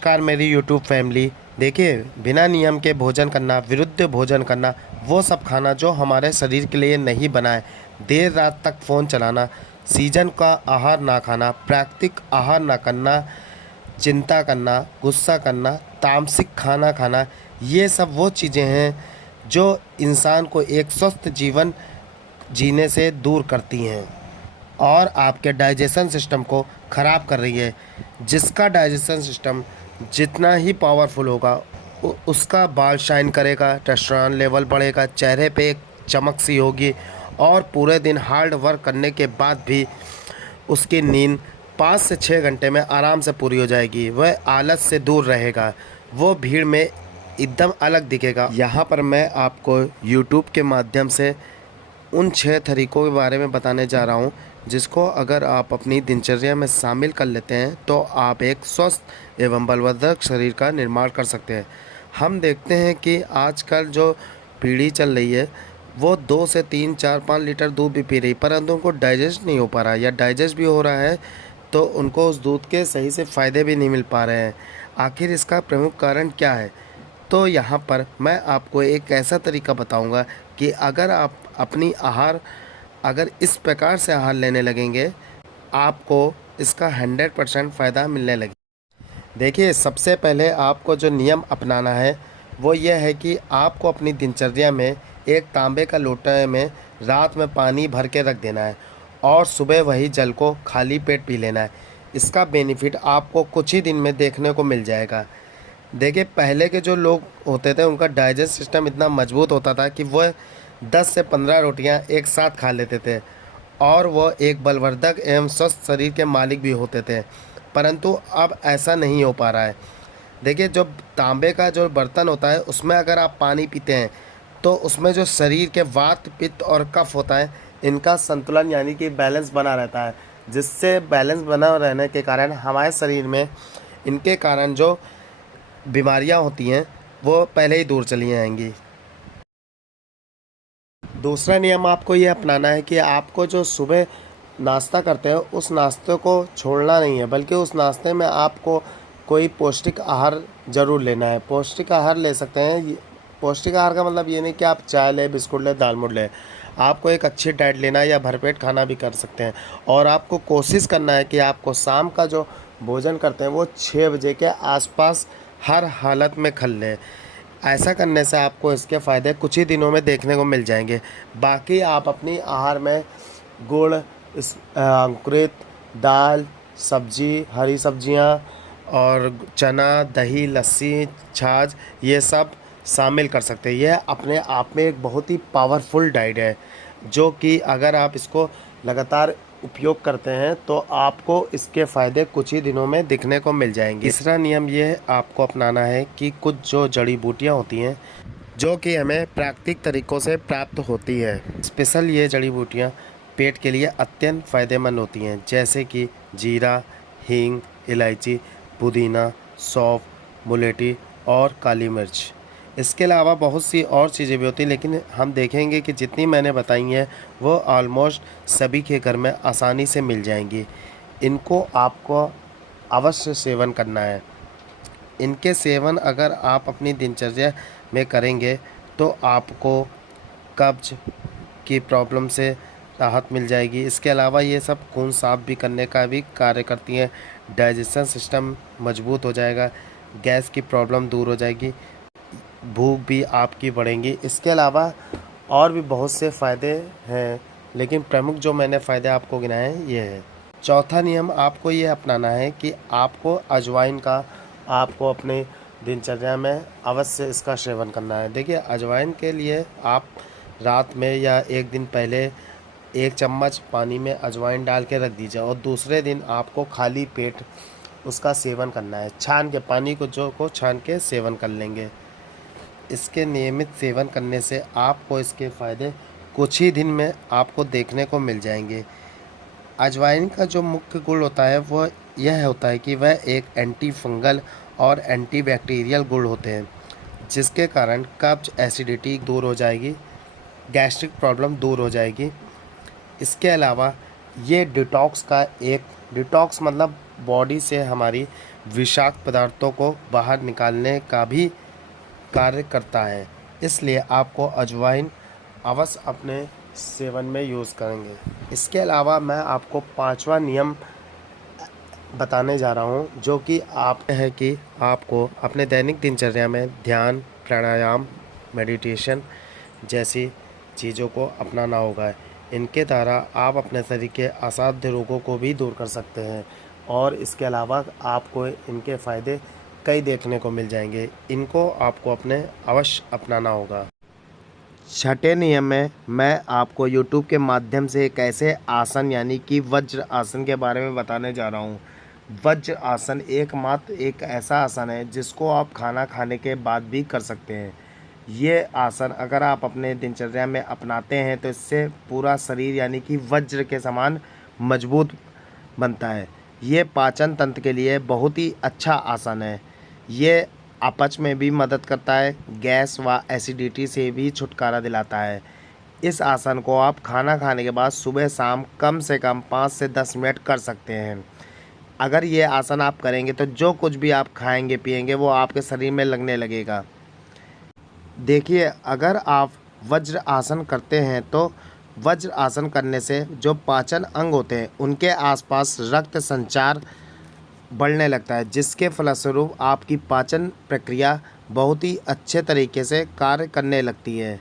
नमस्कार मेरी YouTube family. देखिए, बिना नियम के भोजन करना, विरुद्ध भोजन करना, वो सब खाना जो हमारे शरीर के लिए नहीं बना है, देर रात तक फ़ोन चलाना, सीजन का आहार ना खाना, प्राकृतिक आहार ना करना, चिंता करना, गुस्सा करना, तामसिक खाना खाना, ये सब वो चीज़ें हैं जो इंसान को एक स्वस्थ जीवन जीने से दूर करती हैं और आपके डाइजेशन सिस्टम को ख़राब कर रही है। जिसका डाइजेशन सिस्टम जितना ही पावरफुल होगा उसका बाल शाइन करेगा, टेस्टोस्टेरोन लेवल बढ़ेगा, चेहरे पे एक चमक सी होगी और पूरे दिन हार्ड वर्क करने के बाद भी उसकी नींद 5 से 6 घंटे में आराम से पूरी हो जाएगी। वह आलस से दूर रहेगा, वो भीड़ में एकदम अलग दिखेगा। यहाँ पर मैं आपको यूट्यूब के माध्यम से उन 6 तरीक़ों के बारे में बताने जा रहा हूँ जिसको अगर आप अपनी दिनचर्या में शामिल कर लेते हैं तो आप एक स्वस्थ एवं बलवर्धक शरीर का निर्माण कर सकते हैं। हम देखते हैं कि आजकल जो पीढ़ी चल रही है वो 2 से 3, 4, 5 लीटर दूध भी पी रही, परंतु उनको डाइजेस्ट नहीं हो पा रहा है, या डाइजेस्ट भी हो रहा है तो उनको उस दूध के सही से फ़ायदे भी नहीं मिल पा रहे हैं। आखिर इसका प्रमुख कारण क्या है? तो यहाँ पर मैं आपको एक ऐसा तरीका बताऊँगा कि अगर इस प्रकार से आहार लेने लगेंगे, आपको इसका 100% फ़ायदा मिलने लगे। देखिए, सबसे पहले आपको जो नियम अपनाना है वो ये है कि आपको अपनी दिनचर्या में एक तांबे का लोटे में रात में पानी भर के रख देना है और सुबह वही जल को खाली पेट पी लेना है। इसका बेनिफिट आपको कुछ ही दिन में देखने को मिल जाएगा। देखिए, पहले के जो लोग होते थे उनका डाइजेस्ट सिस्टम इतना मजबूत होता था कि वह 10 से 15 रोटियां एक साथ खा लेते थे और वह एक बलवर्धक एवं स्वस्थ शरीर के मालिक भी होते थे, परंतु अब ऐसा नहीं हो पा रहा है। देखिए, जो तांबे का जो बर्तन होता है उसमें अगर आप पानी पीते हैं तो उसमें जो शरीर के वात, पित्त और कफ होता है, इनका संतुलन यानी कि बैलेंस बना रहता है, जिससे बैलेंस बना रहने के कारण हमारे शरीर में इनके कारण जो बीमारियां होती हैं वो पहले ही दूर चली जाएंगी। दूसरा नियम आपको ये अपनाना है कि आपको जो सुबह नाश्ता करते हैं उस नाश्ते को छोड़ना नहीं है, बल्कि उस नाश्ते में आपको कोई पौष्टिक आहार ज़रूर लेना है। पौष्टिक आहार ले सकते हैं। पौष्टिक आहार का मतलब ये नहीं कि आप चाय लें, बिस्कुट लें, दाल-मूट लें। आपको एक अच्छी डाइट लेना है या भरपेट खाना भी कर सकते हैं और आपको कोशिश करना है कि आपको शाम का जो भोजन करते हैं वो 6 बजे के आसपास हर हालत में कर लें। ऐसा करने से आपको इसके फ़ायदे कुछ ही दिनों में देखने को मिल जाएंगे। बाकी आप अपनी आहार में गुड़, अंकुरित दाल, सब्जी, हरी सब्जियां और चना, दही, लस्सी, छाछ, ये सब शामिल कर सकते हैं। यह अपने आप में एक बहुत ही पावरफुल डाइट है जो कि अगर आप इसको लगातार उपयोग करते हैं तो आपको इसके फ़ायदे कुछ ही दिनों में दिखने को मिल जाएंगे। तीसरा नियम ये आपको अपनाना है कि कुछ जो जड़ी बूटियाँ होती हैं जो कि हमें प्राकृतिक तरीक़ों से प्राप्त होती है, स्पेशल ये जड़ी बूटियाँ पेट के लिए अत्यंत फ़ायदेमंद होती हैं, जैसे कि जीरा, हींग, इलायची, पुदीना, सौंफ, मुलेठी और काली मिर्च। इसके अलावा बहुत सी और चीज़ें भी होती हैं, लेकिन हम देखेंगे कि जितनी मैंने बताई हैं वो ऑलमोस्ट सभी के घर में आसानी से मिल जाएंगी। इनको आपको अवश्य सेवन करना है। इनके सेवन अगर आप अपनी दिनचर्या में करेंगे तो आपको कब्ज की प्रॉब्लम से राहत मिल जाएगी। इसके अलावा ये सब खून साफ भी करने का भी कार्य करती हैं। डाइजेशन सिस्टम मजबूत हो जाएगा, गैस की प्रॉब्लम दूर हो जाएगी, भूख भी आपकी बढ़ेंगी। इसके अलावा और भी बहुत से फ़ायदे हैं, लेकिन प्रमुख जो मैंने फ़ायदे आपको गिनाए हैं ये है। चौथा नियम आपको ये अपनाना है कि आपको अजवाइन का आपको अपने दिनचर्या में अवश्य इसका सेवन करना है। देखिए, अजवाइन के लिए आप रात में या एक दिन पहले 1 चम्मच पानी में अजवाइन डाल के रख दीजिए और दूसरे दिन आपको खाली पेट उसका सेवन करना है। छान के पानी को छान के सेवन कर लेंगे। इसके नियमित सेवन करने से आपको इसके फ़ायदे कुछ ही दिन में आपको देखने को मिल जाएंगे। अजवाइन का जो मुख्य गुण होता है वह यह होता है कि वह एक एंटी फंगल और एंटी बैक्टीरियल गुण होते हैं, जिसके कारण कब्ज, एसिडिटी दूर हो जाएगी, गैस्ट्रिक प्रॉब्लम दूर हो जाएगी। इसके अलावा ये डिटॉक्स मतलब बॉडी से हमारी विषाक्त पदार्थों को बाहर निकालने का भी कार्य करता है। इसलिए आपको अजवाइन अवश्य अपने सेवन में यूज़ करेंगे। इसके अलावा मैं आपको 5वां नियम बताने जा रहा हूँ, जो कि है कि आपको अपने दैनिक दिनचर्या में ध्यान, प्राणायाम, मेडिटेशन जैसी चीज़ों को अपनाना होगा। इनके द्वारा आप अपने शरीर के असाध्य रोगों को भी दूर कर सकते हैं और इसके अलावा आपको इनके फ़ायदे कई देखने को मिल जाएंगे। इनको आपको अपने अवश्य अपनाना होगा। छठे नियम में मैं आपको YouTube के माध्यम से एक ऐसे आसन यानी कि वज्र आसन के बारे में बताने जा रहा हूँ। वज्र आसन एकमात्र एक ऐसा आसन है जिसको आप खाना खाने के बाद भी कर सकते हैं। ये आसन अगर आप अपने दिनचर्या में अपनाते हैं तो इससे पूरा शरीर यानी कि वज्र के समान मजबूत बनता है। ये पाचन तंत्र के लिए बहुत ही अच्छा आसन है। ये अपच में भी मदद करता है, गैस व एसिडिटी से भी छुटकारा दिलाता है। इस आसन को आप खाना खाने के बाद सुबह शाम कम से कम 5 से 10 मिनट कर सकते हैं। अगर ये आसन आप करेंगे तो जो कुछ भी आप खाएंगे पिएंगे वो आपके शरीर में लगने लगेगा। देखिए, अगर आप वज्र आसन करते हैं तो वज्र आसन करने से जो पाचन अंग होते हैं उनके आसपास रक्त संचार बढ़ने लगता है, जिसके फलस्वरूप आपकी पाचन प्रक्रिया बहुत ही अच्छे तरीके से कार्य करने लगती है।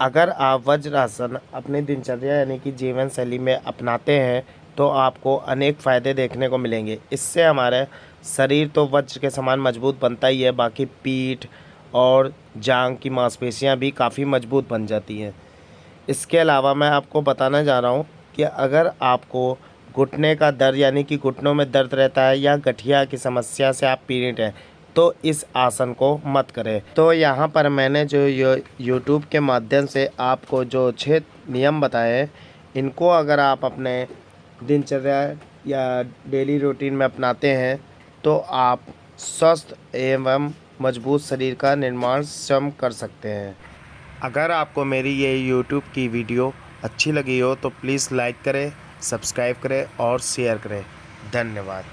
अगर आप वज्रासन अपने दिनचर्या यानी कि जीवन शैली में अपनाते हैं तो आपको अनेक फ़ायदे देखने को मिलेंगे। इससे हमारे शरीर तो वज्र के समान मजबूत बनता ही है, बाकी पीठ और जांघ की मांसपेशियां भी काफ़ी मजबूत बन जाती हैं। इसके अलावा मैं आपको बताना जा रहा हूँ कि अगर आपको घुटने का दर्द यानी कि घुटनों में दर्द रहता है या गठिया की समस्या से आप पीड़ित हैं तो इस आसन को मत करें। तो यहाँ पर मैंने जो YouTube के माध्यम से आपको जो 6 नियम बताए हैं, इनको अगर आप अपने दिनचर्या या डेली रूटीन में अपनाते हैं तो आप स्वस्थ एवं मजबूत शरीर का निर्माण स्वयं कर सकते हैं। अगर आपको मेरी ये YouTube की वीडियो अच्छी लगी हो तो प्लीज़ लाइक करें, सब्सक्राइब करें और शेयर करें। धन्यवाद।